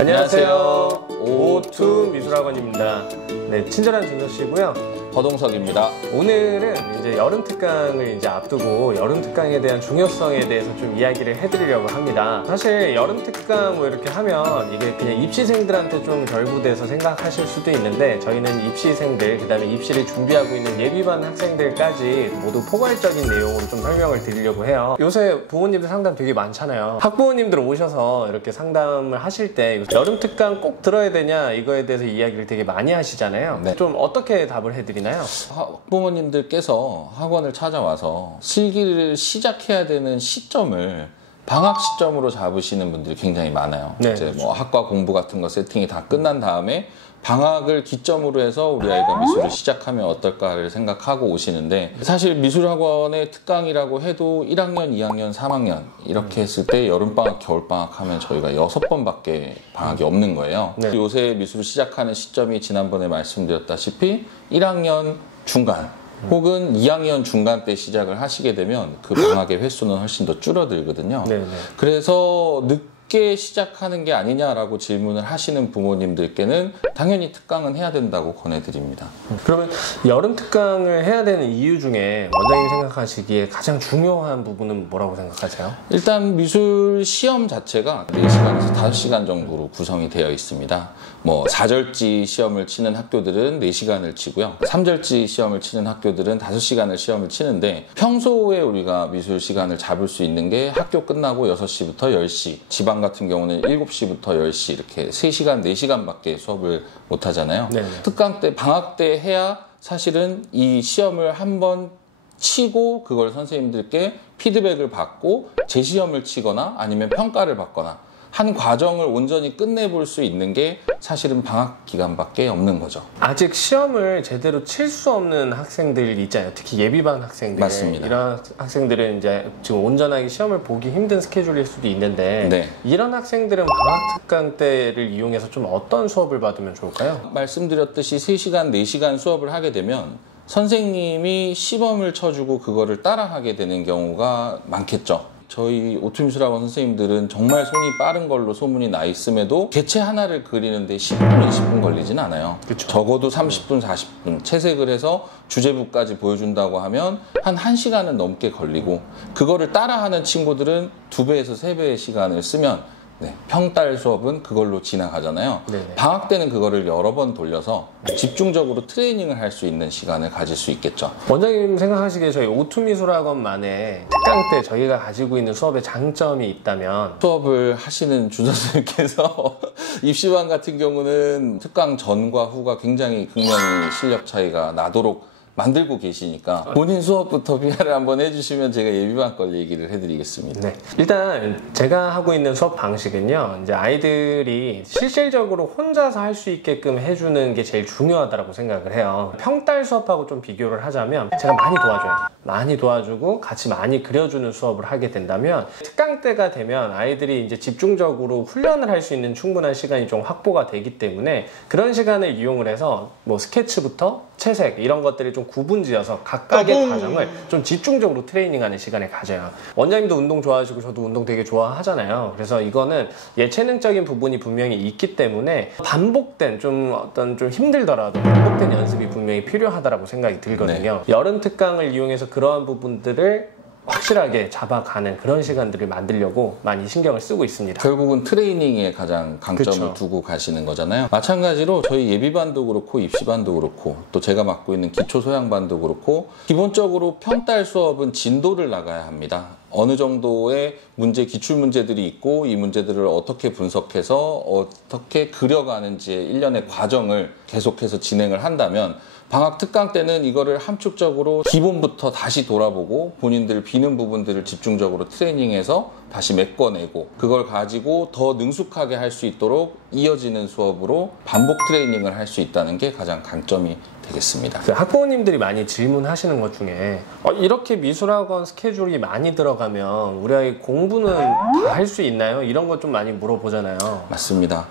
안녕하세요. 오투 미술학원입니다. 네, 친절한 준서 씨고요. 허동석입니다. 오늘은 이제 여름 특강을 앞두고 여름 특강에 대한 중요성에 대해서 좀 이야기를 해드리려고 합니다. 사실 여름 특강 뭐 이렇게 하면 이게 그냥 입시생들한테 좀 결부돼서 생각하실 수도 있는데, 저희는 입시생들, 그 다음에 입시를 준비하고 있는 예비반 학생들까지 모두 포괄적인 내용으로 좀 설명을 드리려고 해요. 요새 부모님들 상담 되게 많잖아요. 학부모님들 오셔서 이렇게 상담을 하실 때 여름 특강 꼭 들어야 되냐 이거에 대해서 이야기를 되게 많이 하시잖아요. 네. 좀 어떻게 답을 해드리나요? 학부모님들께서 학원을 찾아와서 실기를 시작해야 되는 시점을 방학 시점으로 잡으시는 분들이 굉장히 많아요. 네, 이제 그렇죠. 뭐 학과 공부 같은 거 세팅이 다 끝난 다음에 방학을 기점으로 해서 우리 아이가 미술을 시작하면 어떨까를 생각하고 오시는데, 사실 미술학원의 특강이라고 해도 1학년, 2학년, 3학년 이렇게 했을 때 여름방학, 겨울방학 하면 저희가 6번밖에 방학이 없는 거예요. 네. 요새 미술을 시작하는 시점이 지난번에 말씀드렸다시피 1학년 중간 혹은 2학년 중간 때 시작을 하시게 되면 그 방학의 횟수는 훨씬 더 줄어들거든요. 네네. 그래서 늦게 시작하는 게 아니냐라고 질문을 하시는 부모님들께는 당연히 특강은 해야 된다고 권해드립니다. 그러면 여름 특강을 해야 되는 이유 중에 원장님이 생각하시기에 가장 중요한 부분은 뭐라고 생각하세요? 일단 미술 시험 자체가 4시간에서 5시간 정도로 구성이 되어 있습니다. 뭐 4절지 시험을 치는 학교들은 4시간을 치고요. 3절지 시험을 치는 학교들은 5시간을 시험을 치는데, 평소에 우리가 미술 시간을 잡을 수 있는 게 학교 끝나고 6시부터 10시, 지방 같은 경우는 7시부터 10시 이렇게 3시간, 4시간밖에 수업을 못 하잖아요. 네네. 특강 때, 방학 때 해야 사실은 이 시험을 한번 치고 그걸 선생님들께 피드백을 받고 재시험을 치거나 아니면 평가를 받거나 한 과정을 온전히 끝내볼 수 있는 게 사실은 방학 기간밖에 없는 거죠. 아직 시험을 제대로 칠 수 없는 학생들이 있잖아요. 특히 예비반 학생들. 맞습니다. 이런 학생들은 이제 지금 온전하게 시험을 보기 힘든 스케줄일 수도 있는데, 네. 이런 학생들은 방학 특강 때를 이용해서 좀 어떤 수업을 받으면 좋을까요? 말씀드렸듯이 3시간, 4시간 수업을 하게 되면 선생님이 시범을 쳐주고 그거를 따라하게 되는 경우가 많겠죠. 저희 오투미술학원 선생님들은 정말 손이 빠른 걸로 소문이 나 있음에도 개체 하나를 그리는데 10분, 20분 걸리진 않아요. 그쵸. 적어도 30분, 40분 채색을 해서 주제부까지 보여준다고 하면 한 1시간은 넘게 걸리고, 그거를 따라하는 친구들은 2배에서 3배의 시간을 쓰면 평달 수업은 그걸로 지나가잖아요. 네네. 방학 때는 그거를 여러 번 돌려서 집중적으로 트레이닝을 할 수 있는 시간을 가질 수 있겠죠. 원장님 생각하시기에 저희 오투미술학원만의 특강 때 저희가 가지고 있는 수업의 장점이 있다면? 수업을 하시는 주선생님께서 입시반 같은 경우는 특강 전과 후가 굉장히 극명히 실력 차이가 나도록 만들고 계시니까 본인 수업부터 PR을 한번 해주시면 제가 예비반 걸 얘기를 해드리겠습니다. 네. 일단 제가 하고 있는 수업 방식은요, 이제 아이들이 실질적으로 혼자서 할 수 있게끔 해주는 게 제일 중요하다고 생각을 해요. 평달 수업하고 좀 비교를 하자면 제가 많이 도와줘요. 많이 도와주고 같이 많이 그려주는 수업을 하게 된다면, 특강 때가 되면 아이들이 이제 집중적으로 훈련을 할 수 있는 충분한 시간이 좀 확보가 되기 때문에, 그런 시간을 이용을 해서 뭐 스케치부터 채색 이런 것들이 좀 구분지어서 각각의 과정을 좀 집중적으로 트레이닝하는 시간을 가져요. 원장님도 운동 좋아하시고 저도 운동 되게 좋아하잖아요. 그래서 이거는 예체능적인 부분이 분명히 있기 때문에 반복된 좀 힘들더라도 반복된 연습이 분명히 필요하다고 생각이 들거든요. 네. 여름 특강을 이용해서 그러한 부분들을 확실하게 잡아가는 그런 시간들을 만들려고 많이 신경을 쓰고 있습니다. 결국은 트레이닝에 가장 강점을 그쵸. 두고 가시는 거잖아요. 마찬가지로 저희 예비반도 그렇고 입시반도 그렇고 또 제가 맡고 있는 기초소양반도 그렇고, 기본적으로 평달 수업은 진도를 나가야 합니다. 어느 정도의 기출문제들이 있고 이 문제들을 어떻게 분석해서 어떻게 그려가는지의 일련의 과정을 계속해서 진행을 한다면, 방학 특강 때는 이거를 함축적으로 기본부터 다시 돌아보고 본인들 비는 부분들을 집중적으로 트레이닝해서 다시 메꿔내고, 그걸 가지고 더 능숙하게 할 수 있도록 이어지는 수업으로 반복 트레이닝을 할 수 있다는 게 가장 강점이 되겠습니다. 그 학부모님들이 많이 질문하시는 것 중에 이렇게 미술학원 스케줄이 많이 들어가면 우리 아이 공부는 다 할 수 있나요? 이런 것 좀 많이 물어보잖아요. 맞습니다.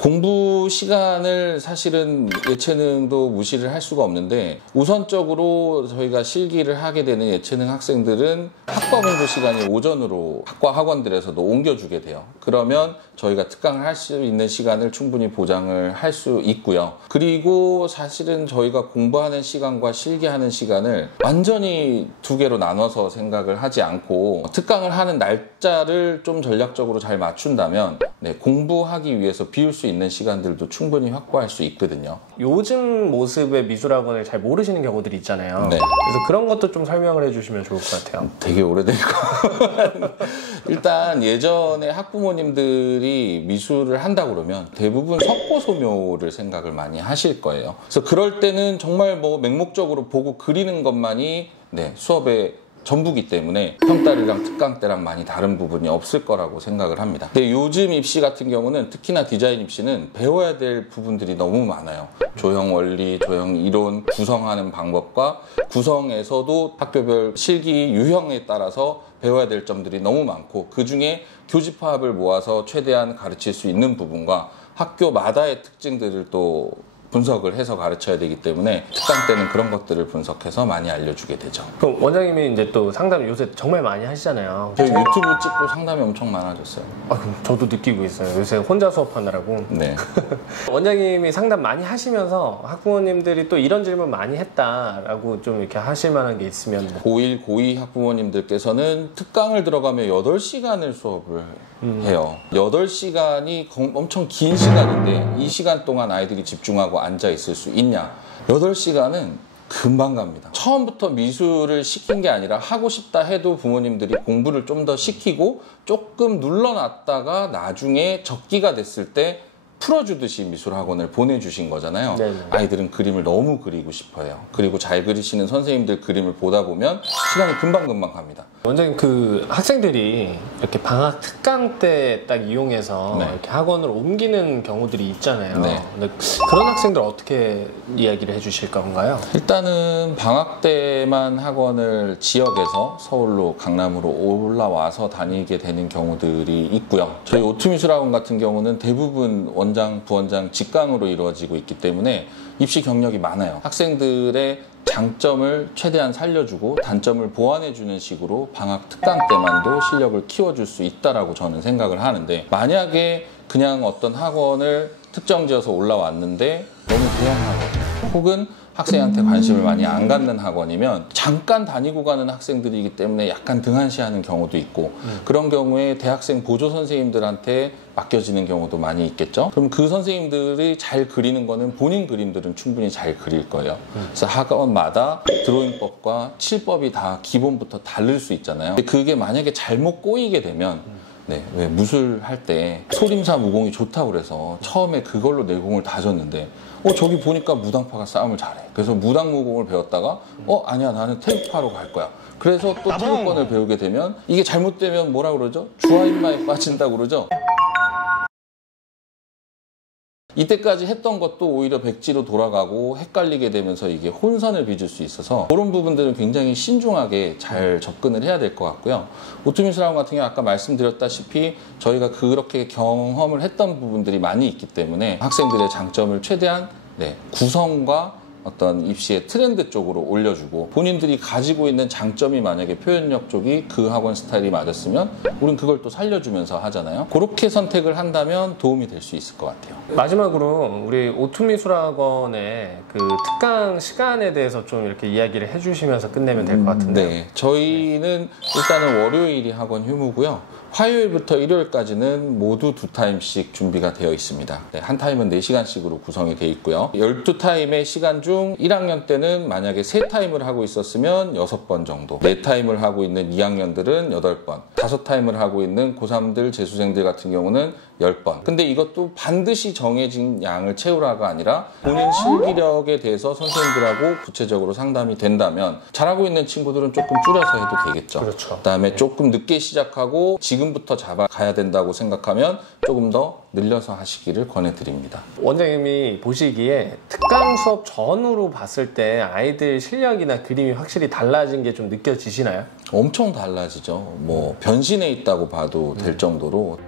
공부 시간을 사실은 예체능도 무시를 할 수가 없는데 우선적으로 저희가 실기를 하게 되는 예체능 학생들은 학과 공부 시간이 오전으로 학과 학원들에서도 옮겨주게 돼요. 그러면 저희가 특강을 할 수 있는 시간을 충분히 보장을 할 수 있고요. 그리고 사실은 저희가 공부하는 시간과 실기하는 시간을 완전히 두 개로 나눠서 생각을 하지 않고 특강을 하는 날짜를 좀 전략적으로 잘 맞춘다면 공부하기 위해서 비울 수 있는 시간들도 충분히 확보할 수 있거든요. 요즘 모습의 미술학원을 잘 모르시는 경우들이 있잖아요. 네. 그래서 그런 것도 좀 설명을 해주시면 좋을 것 같아요. 되게 오래된 거. 일단 예전에 학부모님들이 미술을 한다 그러면 대부분 석고소묘를 생각을 많이 하실 거예요. 그래서 그럴 때는 정말 뭐 맹목적으로 보고 그리는 것만이 수업의 전부기 때문에 평따리랑 특강 때랑 많이 다른 부분이 없을 거라고 생각을 합니다. 근데 요즘 입시 같은 경우는 특히나 디자인 입시는 배워야 될 부분들이 너무 많아요. 조형 원리, 조형 이론, 구성하는 방법과 구성에서도 학교별 실기 유형에 따라서 배워야 될 점들이 너무 많고 그 중에 교집합을 모아서 최대한 가르칠 수 있는 부분과 학교마다의 특징들을 또 분석을 해서 가르쳐야 되기 때문에 특강 때는 그런 것들을 분석해서 많이 알려주게 되죠. 그럼 원장님이 이제 또 상담 요새 정말 많이 하시잖아요. 저희 유튜브 찍고 상담이 엄청 많아졌어요. 그럼 저도 느끼고 있어요. 요새 혼자 수업하느라고. 네. 원장님이 상담 많이 하시면서 학부모님들이 또 이런 질문 많이 했다라고 좀 이렇게 하실 만한 게 있으면 고1, 고2 학부모님들께서는 특강을 들어가면 8시간을 수업을 해요. 8시간이 엄청 긴 시간인데 이 시간 동안 아이들이 집중하고 앉아 있을 수 있냐? 8시간은 금방 갑니다. 처음부터 미술을 시킨 게 아니라 하고 싶다 해도 부모님들이 공부를 좀 더 시키고 조금 눌러놨다가 나중에 적기가 됐을 때 풀어주듯이 미술학원을 보내주신 거잖아요. 네네. 아이들은 그림을 너무 그리고 싶어해요. 그리고 잘 그리시는 선생님들 그림을 보다 보면 시간이 금방금방 갑니다. 원장님 그 학생들이 이렇게 방학 특강 때 딱 이용해서 이렇게 학원을 옮기는 경우들이 있잖아요. 네. 근데 그런 학생들 어떻게 이야기를 해주실 건가요? 일단은 방학 때만 학원을 지역에서 서울로 강남으로 올라와서 다니게 되는 경우들이 있고요. 저희 오투미술학원 같은 경우는 대부분 원장, 부원장 직강으로 이루어지고 있기 때문에 입시 경력이 많아요. 학생들의 장점을 최대한 살려주고 단점을 보완해주는 식으로 방학 특강 때만도 실력을 키워줄 수 있다라고 저는 생각을 하는데 만약에 그냥 어떤 학원을 특정지어서 올라왔는데 너무 대형 학원 혹은 학생한테 관심을 많이 안 갖는 학원이면 잠깐 다니고 가는 학생들이기 때문에 약간 등한시하는 경우도 있고 그런 경우에 대학생 보조 선생님들한테 맡겨지는 경우도 많이 있겠죠. 그럼 그 선생님들이 잘 그리는 거는 본인 그림들은 충분히 잘 그릴 거예요. 그래서 학원마다 드로잉법과 칠법이 다 기본부터 다를 수 있잖아요. 근데 그게 만약에 잘못 꼬이게 되면 왜 무술할 때 소림사 무공이 좋다고 그래서 처음에 그걸로 내공을 다졌는데 저기 보니까 무당파가 싸움을 잘해. 그래서 무당무공을 배웠다가 아니야 나는 태극파로 갈 거야. 그래서 또 태극권을 배우게 되면 이게 잘못되면 뭐라 그러죠? 주화인마에 빠진다고 그러죠? 이때까지 했던 것도 오히려 백지로 돌아가고 헷갈리게 되면서 이게 혼선을 빚을 수 있어서 그런 부분들은 굉장히 신중하게 잘 접근을 해야 될 것 같고요. 오투미술학원 같은 경우 아까 말씀드렸다시피 저희가 그렇게 경험을 했던 부분들이 많이 있기 때문에 학생들의 장점을 최대한 구성과 어떤 입시의 트렌드 쪽으로 올려주고 본인들이 가지고 있는 장점이 만약에 표현력 쪽이 그 학원 스타일이 맞았으면 우린 그걸 또 살려주면서 하잖아요. 그렇게 선택을 한다면 도움이 될 수 있을 것 같아요. 마지막으로 우리 오투미술학원의 그 특강 시간에 대해서 좀 이렇게 이야기를 해주시면서 끝내면 될 것 같은데요. 네, 저희는 일단은 월요일이 학원 휴무고요. 화요일부터 일요일까지는 모두 2타임씩 준비가 되어 있습니다. 한 타임은 4시간씩으로 구성이 되어 있고요. 12타임의 시간 중 1학년 때는 만약에 3타임을 하고 있었으면 6번 정도, 4타임을 하고 있는 2학년들은 8번, 5타임을 하고 있는 고3들, 재수생들 같은 경우는 10번. 근데 이것도 반드시 정해진 양을 채우라가 아니라 본인 실기력에 대해서 선생님들하고 구체적으로 상담이 된다면 잘하고 있는 친구들은 조금 줄여서 해도 되겠죠. 그렇죠. 그다음에 조금 늦게 시작하고 지금 지금부터 잡아가야 된다고 생각하면 조금 더 늘려서 하시기를 권해드립니다. 원장님이 보시기에 특강 수업 전후로 봤을 때 아이들 실력이나 그림이 확실히 달라진 게 좀 느껴지시나요? 엄청 달라지죠. 뭐 변신해 있다고 봐도 될 정도로.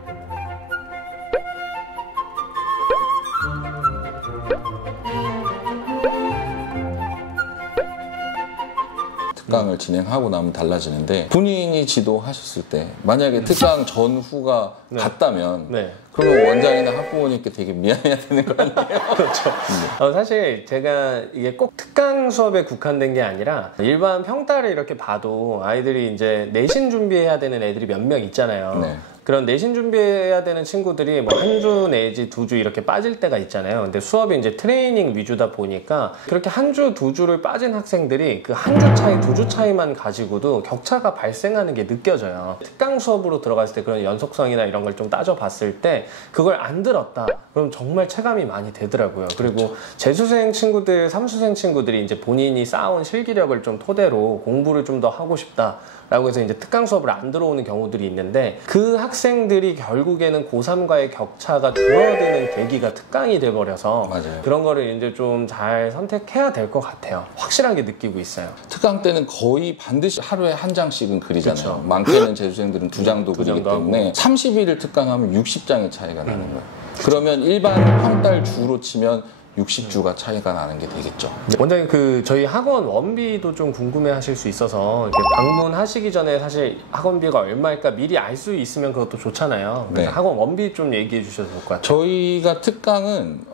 특강을 진행하고 나면 달라지는데, 본인이 지도하셨을 때 만약에 특강 전후가 같다면 그러면 원장이나 학부모님께 되게 미안해야 되는 거 아니에요? 그렇죠. 사실 제가 이게 꼭 특강 수업에 국한된 게 아니라 일반 평가를 이렇게 봐도 아이들이 이제 내신 준비해야 되는 애들이 몇 명 있잖아요. 네. 그런 내신 준비해야 되는 친구들이 뭐 한 주 내지 2주 이렇게 빠질 때가 있잖아요. 근데 수업이 이제 트레이닝 위주다 보니까 그렇게 한 주, 2주를 빠진 학생들이 그 한 주 차이, 2주 차이만 가지고도 격차가 발생하는 게 느껴져요. 특강 수업으로 들어갔을 때 그런 연속성이나 이런 걸 좀 따져봤을 때 그걸 안 들었다. 그럼 정말 체감이 많이 되더라고요. 그리고 그렇죠. 재수생 친구들, 삼수생 친구들이 이제 본인이 쌓아온 실기력을 좀 토대로 공부를 좀 더 하고 싶다. 라고 해서 이제 특강 수업을 안 들어오는 경우들이 있는데, 그 학생들이 결국에는 고3과의 격차가 줄어드는 계기가 특강이 돼버려서 맞아요. 그런 거를 이제 좀 잘 선택해야 될 것 같아요. 확실하게 느끼고 있어요. 특강 때는 거의 반드시 하루에 한 장씩은 그리잖아요. 그쵸. 많게는 재수생들은 2장도 그리기 때문에 하고. 30일을 특강하면 60장의 차이가 나는 거예요. 그러면 일반 평달 주로 치면 60주가 차이가 나는 게 되겠죠. 원장님, 그 저희 학원 원비도 좀 궁금해 하실 수 있어서 이렇게 방문하시기 전에 사실 학원비가 얼마일까 미리 알 수 있으면 그것도 좋잖아요. 그래서 네. 학원 원비 좀 얘기해 주셔도 좋을 것 같아요. 저희가 특강은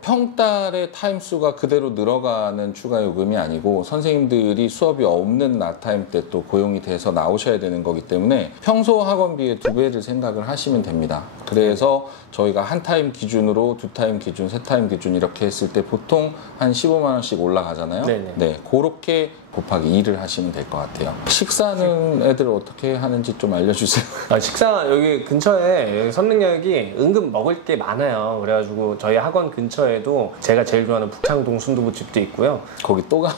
평달의 타임수가 그대로 늘어가는 추가 요금이 아니고, 선생님들이 수업이 없는 낮타임 때 또 고용이 돼서 나오셔야 되는 거기 때문에 평소 학원비의 2배를 생각을 하시면 됩니다. 그래서 저희가 한 타임 기준으로 2타임 기준, 3타임 기준 이렇게 했을 때 보통 한 15만 원씩 올라가잖아요. 네네. 네, 그렇게 곱하기 2를 하시면 될 것 같아요. 식사는 애들 어떻게 하는지 좀 알려주세요. 식사 여기 근처에 여기 선릉역이 은근 먹을 게 많아요. 그래가지고 저희 학원 근처에도 제가 제일 좋아하는 북창동 순두부집도 있고요. 거기 또 가?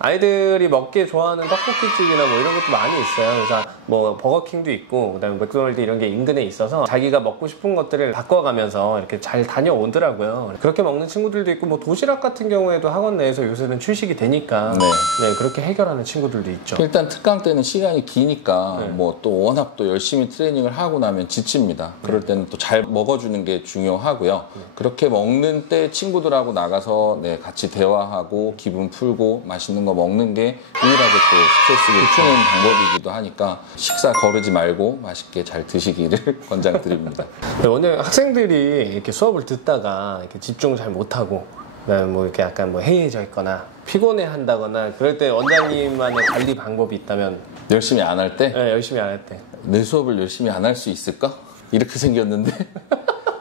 아이들이 먹기 좋아하는 떡볶이집이나 뭐 이런 것도 많이 있어요. 그래서 뭐 버거킹도 있고 그다음에 맥도날드 이런 게 인근에 있어서 자기가 먹고 싶은 것들을 바꿔가면서 이렇게 잘 다녀오더라고요. 그렇게 먹는 친구들도 있고, 뭐 도시락 같은 경우에도 학원 내에서 요새는 출식이 되니까 네, 그렇게 해결하는 친구들도 있죠. 일단 특강 때는 시간이 기니까 뭐 또 워낙 또 열심히 트레이닝을 하고 나면 지칩니다. 그럴 때는 또 잘 먹어주는 게 중요하고요. 그렇게 먹는 때 친구들하고 나가서 같이 대화하고 기분 풀고 맛있는 거 먹는 게 유일하게 또 스트레스를 푸는 방법이기도 하니까 식사 거르지 말고 맛있게 잘 드시기를 권장드립니다. 오늘 학생들이 이렇게 수업을 듣다가 이렇게 집중 잘 못하고 뭐 이렇게 약간 뭐 해이해져 있거나 피곤해 한다거나 그럴 때 원장님만의 관리 방법이 있다면? 열심히 안 할 때? 네, 열심히 안 할 때. 내 수업을 열심히 안 할 수 있을까? 이렇게 생겼는데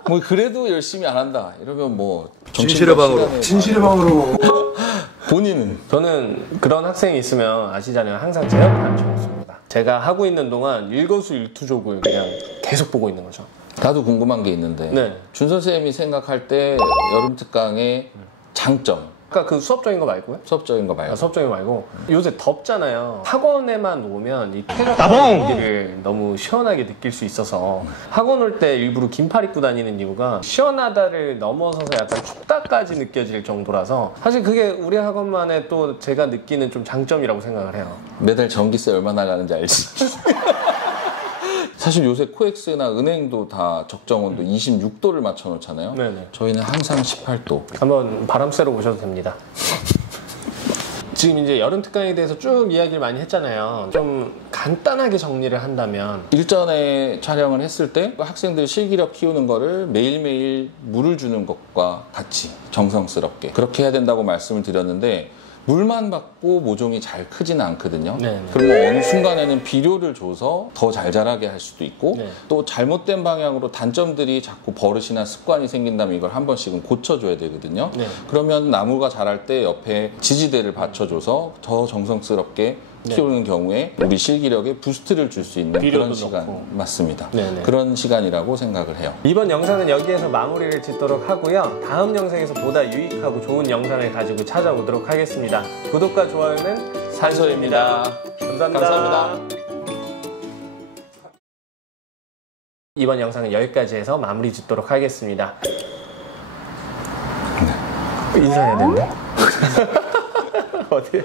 뭐 그래도 열심히 안 한다 이러면 뭐 진실의 방으로 본인은? 저는 그런 학생이 있으면 아시잖아요. 항상 제 옆에 앉혀놓습니다. 제가 하고 있는 동안 일거수일투족을 그냥 계속 보고 있는 거죠. 나도 궁금한 게 있는데 준 선생님이 생각할 때 여름 특강의 장점, 그러니까 그 수업적인 거 말고요? 수업적인 거 말고. 수업적인 거 말고 요새 덥잖아요. 학원에만 오면 이 쾌적한 공기를 너무 시원하게 느낄 수 있어서 학원 올 때 일부러 긴팔 입고 다니는 이유가 시원하다를 넘어서서 약간 춥다까지 느껴질 정도라서 사실 그게 우리 학원만의 또 제가 느끼는 좀 장점이라고 생각을 해요. 매달 전기세 얼마 나가는지 알지? 사실 요새 코엑스나 은행도 다 적정 온도 26도를 맞춰 놓잖아요. 네네. 저희는 항상 18도. 한번 바람 쐬러 오셔도 됩니다. 지금 이제 여름 특강에 대해서 쭉 이야기를 많이 했잖아요. 좀 간단하게 정리를 한다면, 일전에 촬영을 했을 때 학생들 실기력 키우는 거를 매일매일 물을 주는 것과 같이 정성스럽게 그렇게 해야 된다고 말씀을 드렸는데, 물만 받고 모종이 잘 크지는 않거든요. 그러면 어느 순간에는 비료를 줘서 더 잘 자라게 할 수도 있고, 또 잘못된 방향으로 단점들이 자꾸 버릇이나 습관이 생긴다면 이걸 한 번씩은 고쳐줘야 되거든요. 그러면 나무가 자랄 때 옆에 지지대를 받쳐줘서 더 정성스럽게 키우는 경우에 우리 실기력에 부스트를 줄 수 있는 그런 시간 넣고. 맞습니다. 그런 시간이라고 생각을 해요. 이번 영상은 여기에서 마무리를 짓도록 하고요. 다음 영상에서 보다 유익하고 좋은 영상을 가지고 찾아오도록 하겠습니다. 구독과 좋아요는 산소입니다. 감사합니다. 이번 영상은 여기까지 해서 마무리 짓도록 하겠습니다. 인사해야 되나? 어디?